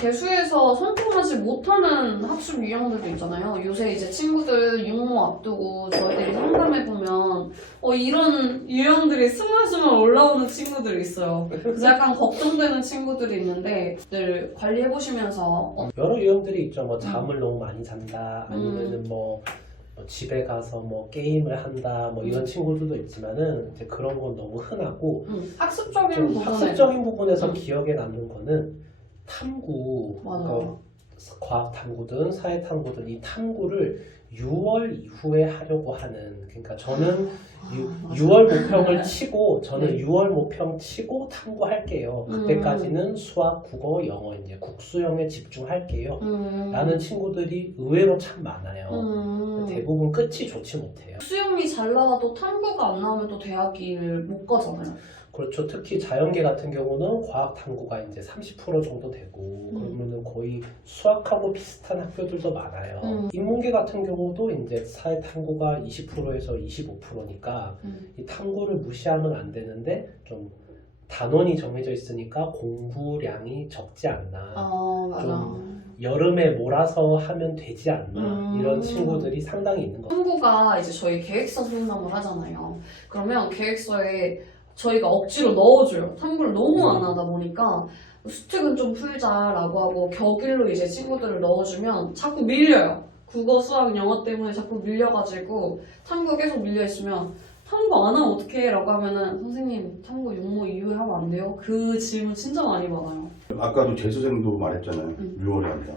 개수에서 성공하지 못하는 학습 유형들도 있잖아요. 요새 이제 친구들 육모 앞두고 저희들이 상담해보면 이런 유형들이 스물스물 올라오는 친구들이 있어요. 그래서 약간 걱정되는 친구들이 있는데 늘 관리해보시면서 여러 유형들이 있죠. 뭐 잠을 너무 많이 잔다, 아니면은 뭐 집에 가서 뭐 게임을 한다, 뭐 이런 친구들도 있지만은 이제 그런 건 너무 흔하고 학습적인 부분에 학습적인 부분에서 기억에 남는 거는 탐구, 그러니까 과학 탐구든 사회 탐구든 이 탐구를 6월 이후에 하려고 하는, 그러니까 저는 6월 모평을 치고 저는 6월 모평 치고 탐구할게요. 그때까지는 수학, 국어, 영어 이제 국수형에 집중할게요. 라는 친구들이 의외로 참 많아요. 대부분 끝이 좋지 못해요. 수영이 잘 나와도 탐구가 안 나오면 또 대학을 못 가잖아요. 그렇죠. 특히 자연계 같은 경우는 과학 탐구가 이제 30% 정도 되고 그러면은 거의 수학하고 비슷한 학교들도 많아요. 인문계 같은 경우도 이제 사회 탐구가 20%에서 25%니까 이 탐구를 무시하면 안 되는데 좀 단원이 정해져 있으니까 공부량이 적지 않나. 맞아. 좀 여름에 몰아서 하면 되지 않나. 이런 친구들이 상당히 있는 것 같아요. 탐구가 이제 저희 계획서 상담을 하잖아요. 그러면 계획서에 저희가 억지로 넣어줘요. 탐구를 너무 안 하다 보니까 수특은 좀 풀자라고 하고 격일로 이제 친구들을 넣어주면 자꾸 밀려요. 국어, 수학, 영어 때문에 자꾸 밀려가지고 탐구 계속 밀려있으면 탐구 안 하면 어떡해? 라고 하면은 선생님 탐구 육모 이후에 하면 안 돼요? 그 질문 진짜 많이 받아요. 아까도 재수생도 말했잖아요. 6월에 한다.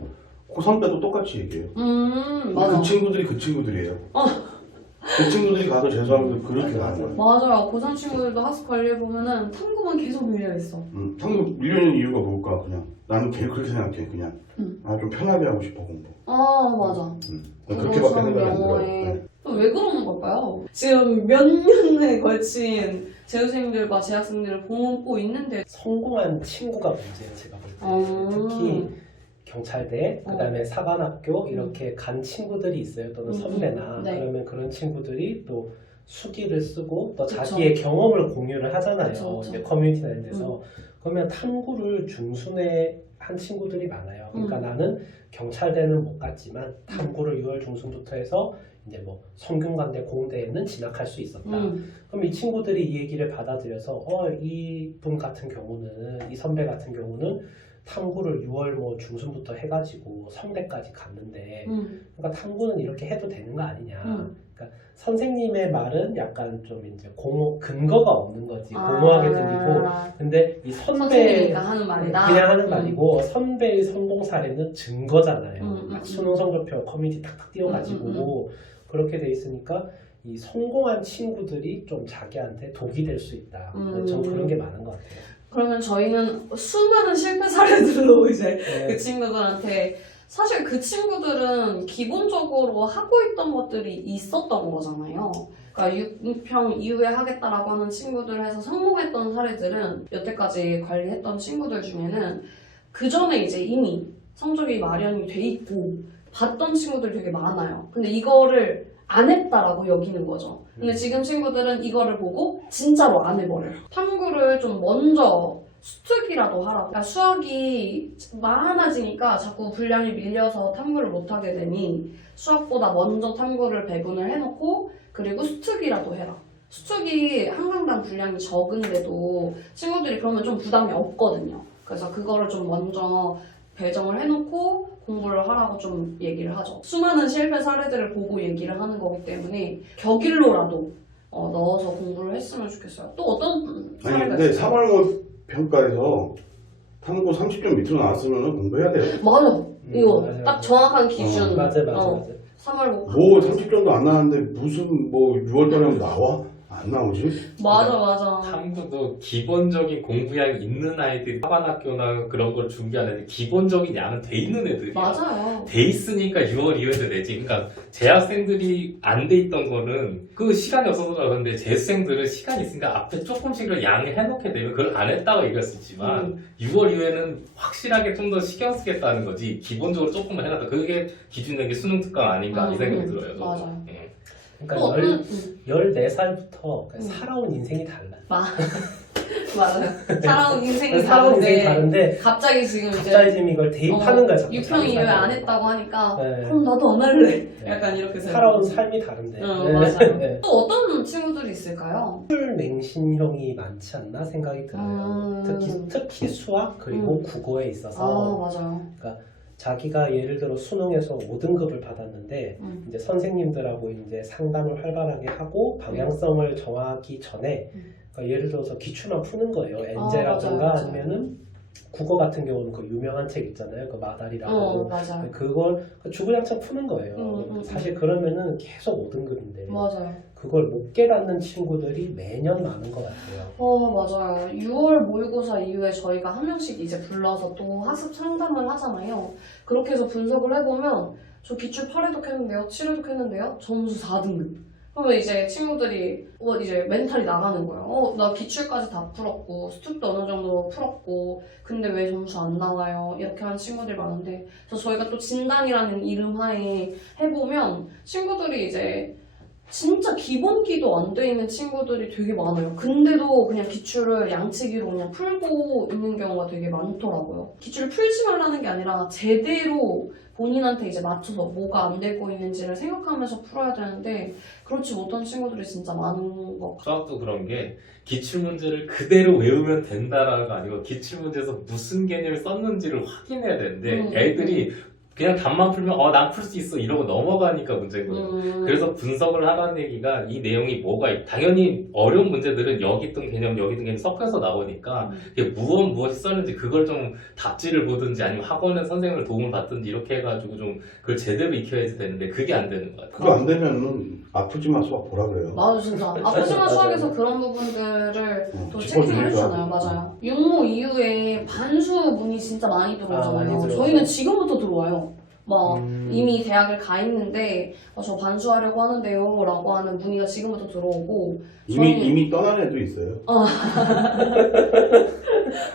고3 때도 똑같이 얘기해요. 맞아. 그 친구들이 그 친구들이에요. 그 친구들이 가서 재수하면서 그렇게 가는 거예요. 맞아요. 고3 친구들도 학습 관리해보면은 탐구만 계속 밀려있어. 탐구 밀려있는 이유가 뭘까? 그냥 나는 그렇게 생각해. 그냥 좀 편하게 하고 싶어 공부. 맞아. 그렇게밖에 생각이 안 들어요. 영어에 왜 그러는 걸까요? 지금 몇 년에 걸친 재수생들과 재학생들을 보고 있는데 성공한 친구가 문제예요. 제가 볼 때. 특히 경찰대, 그 다음에 사관학교 이렇게 간 친구들이 있어요. 또는 선배나. 네. 그러면 그런 친구들이 또 수기를 쓰고 또 그쵸. 자기의 경험을 공유를 하잖아요. 그쵸. 이제 커뮤니티나 이런 데서. 그러면 탐구를 중순에 한 친구들이 많아요. 그러니까 나는 경찰대는 못 갔지만 탐구를 6월 중순부터 해서 이제 뭐 성균관대, 공대에는 진학할 수 있었다. 그럼 이 친구들이 이 얘기를 받아들여서 이분 같은 경우는, 이 선배 같은 경우는 탐구를 6월 뭐 중순부터 해가지고 성대까지 갔는데 그러니까 탐구는 이렇게 해도 되는 거 아니냐. 그러니까 선생님의 말은 약간 좀 이제 근거가 없는 거지. 공허하게 들리고. 근데 이 선생님이니까 하는 말이다. 그냥 하는 말이고 선배의 성공 사례는 증거잖아요. 수능 성적표 커뮤니티 탁탁 띄워가지고 그렇게 돼 있으니까 이 성공한 친구들이 좀 자기한테 독이 될 수 있다. 전 그런 게 많은 것 같아요. 그러면 저희는 수많은 실패 사례들로 이제 네. 그 친구들한테 사실 그 친구들은 기본적으로 하고 있던 것들이 있었던 거잖아요. 그러니까 6평 이후에 하겠다라고 하는 친구들 해서 성공했던 사례들은 여태까지 관리했던 친구들 중에는 그 전에 이제 이미 성적이 마련이 돼 있고 봤던 친구들이 되게 많아요. 근데 이거를 안 했다라고 여기는 거죠. 근데 지금 친구들은 이거를 보고 진짜로 안 해버려요. 탐구를 좀 먼저 수특이라도 하라. 그러니까 수학이 많아지니까 자꾸 분량이 밀려서 탐구를 못하게 되니 수학보다 먼저 탐구를 배분을 해놓고 그리고 수특이라도 해라. 수특이 한강당 분량이 적은데도 친구들이 그러면 좀 부담이 없거든요. 그래서 그거를 좀 먼저 배정을 해놓고 공부를 하라고 좀 얘기를 하죠. 수많은 실패 사례들을 보고 얘기를 하는 거기 때문에 격일로라도 넣어서 공부를 했으면 좋겠어요. 또 어떤 사례가 근데 있어요? 3월 평가에서 탐구 30점 밑으로 나왔으면 공부해야 돼요. 맞아. 이거 맞아요. 딱 정확한 기준. 맞아. 3월 뭐 30점도 안 나왔는데 무슨 뭐 6월달에 하면 나와? 안 나오지? 맞아. 탐구도 기본적인 공부량이 있는 아이들이 사관학교나 그런 걸 준비하는 애들 기본적인 양은 돼 있는 애들이야. 맞아요. 돼 있으니까 6월 이후에도 내지. 그러니까 재학생들이 안 돼 있던 거는 그 시간이 없어서 그러는데 재수생들은 시간이 있으니까 앞에 조금씩을 양을 해놓게 되면 그걸 안 했다고 얘기할 수 있지만 6월 이후에는 확실하게 좀 더 신경 쓰겠다는 거지. 기본적으로 조금만 해놨다. 그게 기준된 게 수능 특강 아닌가 이 생각이 들어요. 저도. 맞아요. 예. 그러니까 14살부터 음. 살아온 인생이 달라. 맞아요. 살아온 인생이 살아온 인생이 다른데 다른데 갑자기 지금 갑자기 지금 이걸 대입하는 거야. 자꾸 유평 자기 이후에 삶에. 안 했다고 하니까 네. 그럼 나도 안 할래. 네. 약간 이렇게 살아온 생각해요. 삶이 다른데. 맞아요. 네. 또 어떤 친구들이 있을까요? 맹신형이 많지 않나 생각이 들어요. 특히 수학 그리고 국어에 아 있어서 맞아요. 자기가 예를 들어 수능에서 5등급을 받았는데 이제 선생님들하고 이제 상담을 활발하게 하고 방향성을 정하기 전에 그러니까 예를 들어서 기출만 푸는 거예요. 엔제라든가 맞아요. 아니면은 국어 같은 경우는 그 유명한 책 있잖아요. 그 마다리라고. 맞아요. 그걸 주구장창 푸는 거예요. 사실 그러면은 계속 5등급인데 맞아요. 그걸 못 깨닫는 친구들이 매년 많은 것 같아요. 맞아요. 6월 모의고사 이후에 저희가 한 명씩 이제 불러서 또 학습 상담을 하잖아요. 그렇게 해서 분석을 해보면 저 기출 8회독 했는데요, 7회독 했는데요, 점수 4등급. 그러면 이제 친구들이 이제 멘탈이 나가는 거예요. 나 기출까지 다 풀었고 스툭도 어느 정도 풀었고 근데 왜 점수 안 나와요? 이렇게 하는 친구들이 많은데 그래서 저희가 또 진단이라는 이름 하에 해보면 친구들이 이제 진짜 기본기도 안 돼 있는 친구들이 되게 많아요. 근데도 그냥 기출을 양치기로 그냥 풀고 있는 경우가 되게 많더라고요. 기출을 풀지 말라는 게 아니라 제대로 본인한테 이제 맞춰서 뭐가 안 되고 있는지를 생각하면서 풀어야 되는데 그렇지 못한 친구들이 진짜 많은 것 같아요. 수학도 그런 게 기출문제를 그대로 외우면 된다라가 아니고 기출문제에서 무슨 개념을 썼는지를 확인해야 되는데 애들이 그냥 답만 풀면 난 풀 수 있어 이러고 넘어가니까 문제인 거예요. 그래서 분석을 하라는 얘기가 이 내용이 뭐가 당연히 어려운 문제들은 여기 있던 개념 여기 있던 개념 섞여서 나오니까 이게 무엇이 썼는지 그걸 좀 답지를 보든지 아니면 학원의 선생님을 도움을 받든지 이렇게 해가지고 좀 그걸 제대로 익혀야지 되는데 그게 안 되는 것 같아요. 그거 안 되면은 아프지만 수학 보라 그래요. 맞아 진짜 아프지만 수학에서 그런 부분들을 또 체킹을 해주잖아요. 맞아요. 육모 이후에 반수 문이 진짜 많이 들어오잖아요. 많이 들어오죠. 저희는 지금부터 들어와요. 막 이미 대학을 가 있는데 저 반수하려고 하는데요 라고 하는 문의가 지금부터 들어오고 이미 떠난 애도 있어요.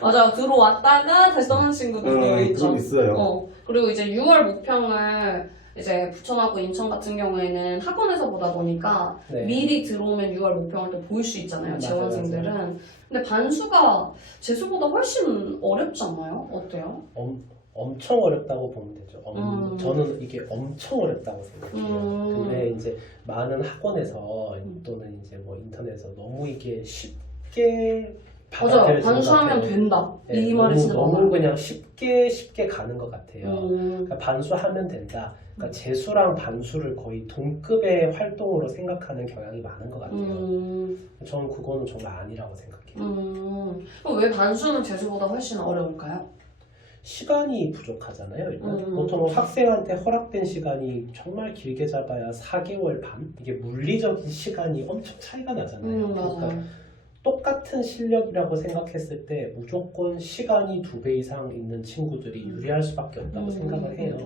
맞아요. 들어왔다가 다시 떠난 친구들도 있죠. 좀 있어요. 그리고 이제 6월 모평을 이제 부천하고 인천 같은 경우에는 학원에서 보다 보니까 네. 미리 들어오면 6월 모평을 또 볼 수 있잖아요. 맞아요, 지원생들은. 근데 반수가 재수보다 훨씬 어렵지 않나요? 어때요? 엄청 어렵다고 보면 되죠. 저는 이게 엄청 어렵다고 생각해요. 근데 이제 많은 학원에서 또는 이제 뭐 인터넷에서 너무 이게 쉽게 맞아요. 받아들여지는 반수하면 것 같아요. 된다. 네, 이 말이 진짜 너무 맞아요. 그냥 쉽게 가는 것 같아요. 그러니까 반수하면 된다. 그러니까 재수랑 반수를 거의 동급의 활동으로 생각하는 경향이 많은 것 같아요. 저는 그거는 정말 아니라고 생각해요. 그럼 왜 반수는 재수보다 훨씬 어려울까요? 시간이 부족하잖아요. 일단 보통 학생한테 허락된 시간이 정말 길게 잡아야 4개월 반? 이게 물리적인 시간이 엄청 차이가 나잖아요. 그러니까 맞아요. 똑같은 실력이라고 생각했을 때 무조건 시간이 2배 이상 있는 친구들이 유리할 수밖에 없다고 생각을 해요.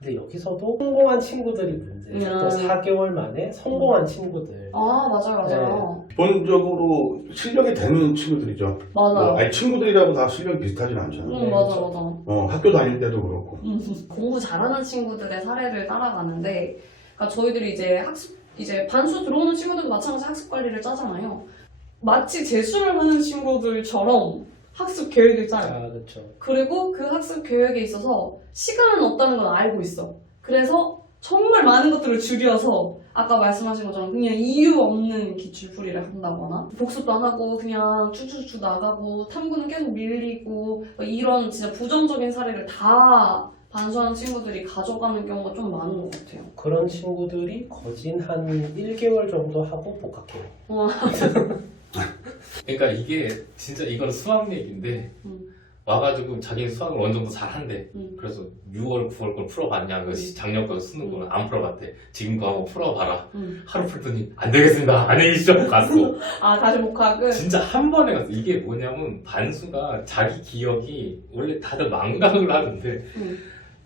근데 여기서도 성공한 친구들이 문제예요. 또 4개월 만에 성공한 친구들. 맞아요. 기본적으로 실력이 되는 친구들이죠. 맞아요. 아니 친구들이라고 다 실력이 비슷하진 않잖아요. 네, 맞아. 학교 다닐 때도 그렇고. 공부 잘하는 친구들의 사례를 따라가는데, 그러니까 저희들이 이제 반수 들어오는 친구들도 마찬가지 학습 관리를 짜잖아요. 마치 재수를 하는 친구들처럼 학습 계획을 짜요. 그렇죠. 그리고 그 학습 계획에 있어서 시간은 없다는 건 알고 있어. 그래서 정말 많은 것들을 줄여서 아까 말씀하신 것처럼 그냥 이유 없는 기출풀이를 한다거나 복습도 안 하고 그냥 쭉쭉쭉 나가고 탐구는 계속 밀리고 이런 진짜 부정적인 사례를 다 반수하는 친구들이 가져가는 경우가 좀 많은 것 같아요. 그런 친구들이 거진 한 1개월 정도 하고 복학해요. 그러니까 이게 진짜 이건 수학 얘기인데 와가지고 자기는 수학을 어느 정도 잘한대. 그래서 6월, 9월 걸 풀어봤냐? 그 작년 거 수능 거는 안 풀어봤대. 지금 거 한번 풀어봐라. 하루 풀더니 안 되겠습니다. 안녕히 계시죠. 갔어. 다시 복학은? 진짜 한 번에 갔어. 이게 뭐냐면 반수가 자기 기억이 원래 다들 망각을 하는데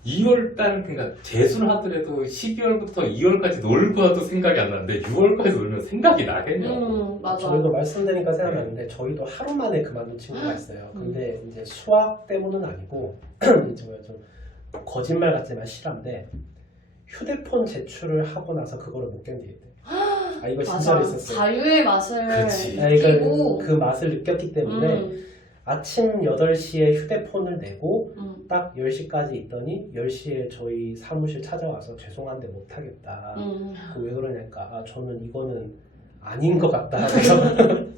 2월달 그러니까 재수를 하더라도 12월부터 2월까지 놀고 와도 생각이 안 나는데 6월까지 놀면 생각이 나겠냐고. 맞아. 저희도 말씀드리니까 생각나는데 저희도 하루 만에 그만둔 친구가 있어요. 근데 이제 수학 때문은 아니고 이제 좀 거짓말 같지만 실화인데 휴대폰 제출을 하고 나서 그거를 못 견디겠대. 아 이거 진짜 맞아. 있었어요. 자유의 맛을 그치. 그러니까 느끼고 그 맛을 느꼈기 때문에 아침 8시에 휴대폰을 내고 딱 10시까지 있더니 10시에 저희 사무실 찾아와서 죄송한데 못하겠다. 왜 그러냐니까 아, 저는 이거는 아닌 것 같다. 그래서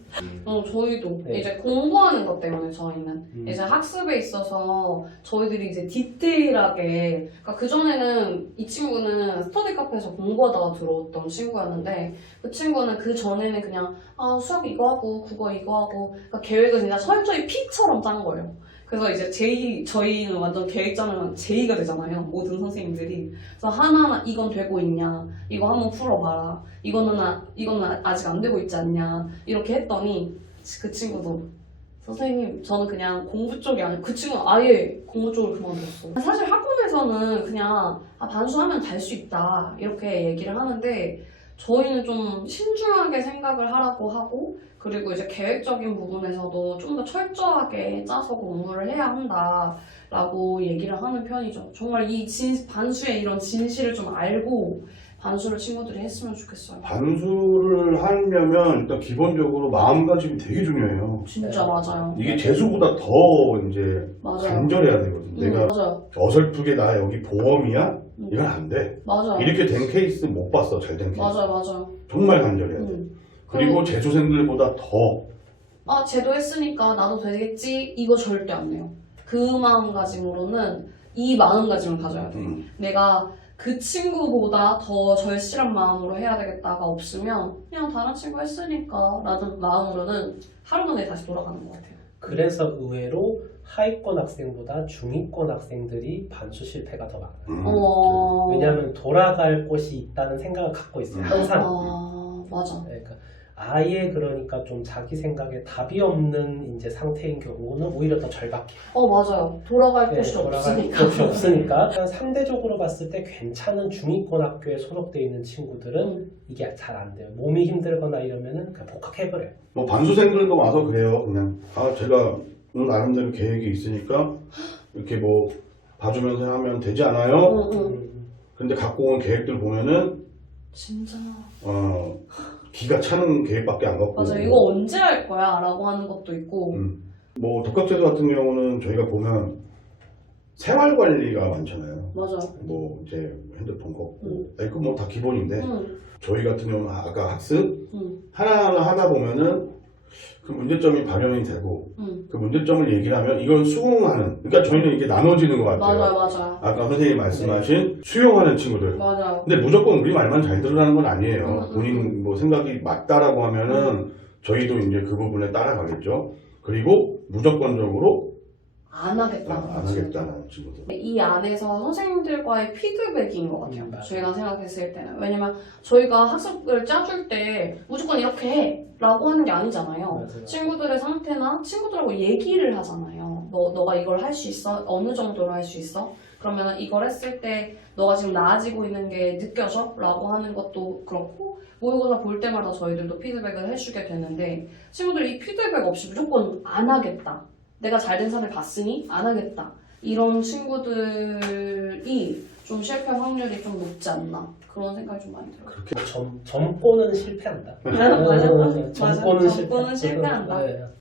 저희도 네. 이제 공부하는 것 때문에 저희는 이제 학습에 있어서 저희들이 이제 디테일하게 그러니까 그전에는 이 친구는 스터디 카페에서 공부하다가 들어왔던 친구였는데 그 친구는 그 전에는 그냥 아 수학 이거 하고 국어 이거 하고 그러니까 계획을 진짜 철저히 P처럼 짠 거예요. 그래서 이제 저희는 완전 계획 짜면 제의가 되잖아요. 모든 선생님들이. 그래서 하나하나 이건 되고 있냐, 이거 한번 풀어봐라, 이거는 아직 안 되고 있지 않냐, 이렇게 했더니 그 친구도 선생님 저는 그냥 공부 쪽이 아니고 그 친구는 아예 공부 쪽을 그만뒀어. 사실 학원에서는 그냥 반수하면 달 수 있다 이렇게 얘기를 하는데 저희는 좀 신중하게 생각을 하라고 하고 그리고 이제 계획적인 부분에서도 좀 더 철저하게 짜서 공부를 해야 한다라고 얘기를 하는 편이죠. 정말 이 반수의 이런 진실을 좀 알고 반수를 친구들이 했으면 좋겠어요. 반수를 하려면 일단 기본적으로 마음가짐이 되게 중요해요. 진짜 맞아요. 이게 재수보다 더 이제 맞아요. 간절해야 되거든. 내가 맞아요. 어설프게 나 여기 보험이야? 이건 안 돼. 맞아요. 이렇게 된 케이스 못 봤어. 잘 된 케이스. 맞아요. 정말 간절해야 돼. 그리고 재수생들보다 더 아, 쟤도 했으니까 나도 되겠지? 이거 절대 안 돼요. 그 마음가짐으로는 이 마음가짐을 가져야 돼요. 내가 그 친구보다 더 절실한 마음으로 해야 되겠다가 없으면 그냥 다른 친구 했으니까 라는 마음으로는 하루 만에 다시 돌아가는 것 같아요. 그래서 의외로 하위권 학생보다 중위권 학생들이 반수 실패가 더 많아요. 왜냐하면 돌아갈 곳이 있다는 생각을 갖고 있어요. 항상. 맞아. 그러니까 아예 그러니까 좀 자기 생각에 답이 없는 이제 상태인 경우는 오히려 더 절박해. 맞아요. 돌아갈 네, 곳이 없으니까. 곳이 없으니까 상대적으로 봤을 때 괜찮은 중위권 학교에 소속돼 있는 친구들은 이게 잘 안 돼요. 몸이 힘들거나 이러면은 그냥 복학해버려요. 뭐 반수생들도 와서 그래요. 그냥 제가 나름대로 계획이 있으니까 이렇게 뭐 봐주면서 하면 되지 않아요? 근데 갖고 온 계획들 보면은 진짜. 기가 차는 계획밖에 안 갖고 맞아. 오고. 이거 언제 할 거야? 라고 하는 것도 있고. 뭐 독학제도 같은 경우는 저희가 보면 생활 관리가 많잖아요. 맞아. 뭐 이제 핸드폰 걷고, 그거 뭐 다 기본인데 응. 저희 같은 경우는 아까 학습 응. 하나하나 하다 보면은 그 문제점이 발현이 되고 응. 그 문제점을 얘기를 하면 이건 수긍하는. 그러니까 저희는 이게 나눠지는 것 같아요. 맞아요. 아까 선생님이 말씀하신 수용하는 친구들. 맞아요. 근데 무조건 우리 말만 잘 들으라는 건 아니에요. 본인 뭐 생각이 맞다라고 하면은 저희도 이제 그 부분에 따라가겠죠. 그리고 무조건적으로 안 하겠다. 안 하겠다는 친구들. 이 안에서 선생님들과의 피드백인 것 같아요. 맞아요. 저희가 생각했을 때는. 왜냐면 저희가 학습을 짜줄 때 무조건 이렇게 해! 라고 하는 게 아니잖아요. 맞아요. 친구들의 상태나 친구들하고 얘기를 하잖아요. 너가 이걸 할 수 있어? 어느 정도로 할 수 있어? 그러면 이걸 했을 때 너가 지금 나아지고 있는 게 느껴져? 라고 하는 것도 그렇고 모의고사 볼 때마다 저희들도 피드백을 해주게 되는데 친구들이 이 피드백 없이 무조건 안 하겠다. 내가 잘된 사람을 봤으니 안 하겠다. 이런 친구들이 좀 실패 확률이 좀 높지 않나. 그런 생각이 좀 많이 들어요. 점권은 실패한다. 맞아. 점권은 점권은 실패한다. 네.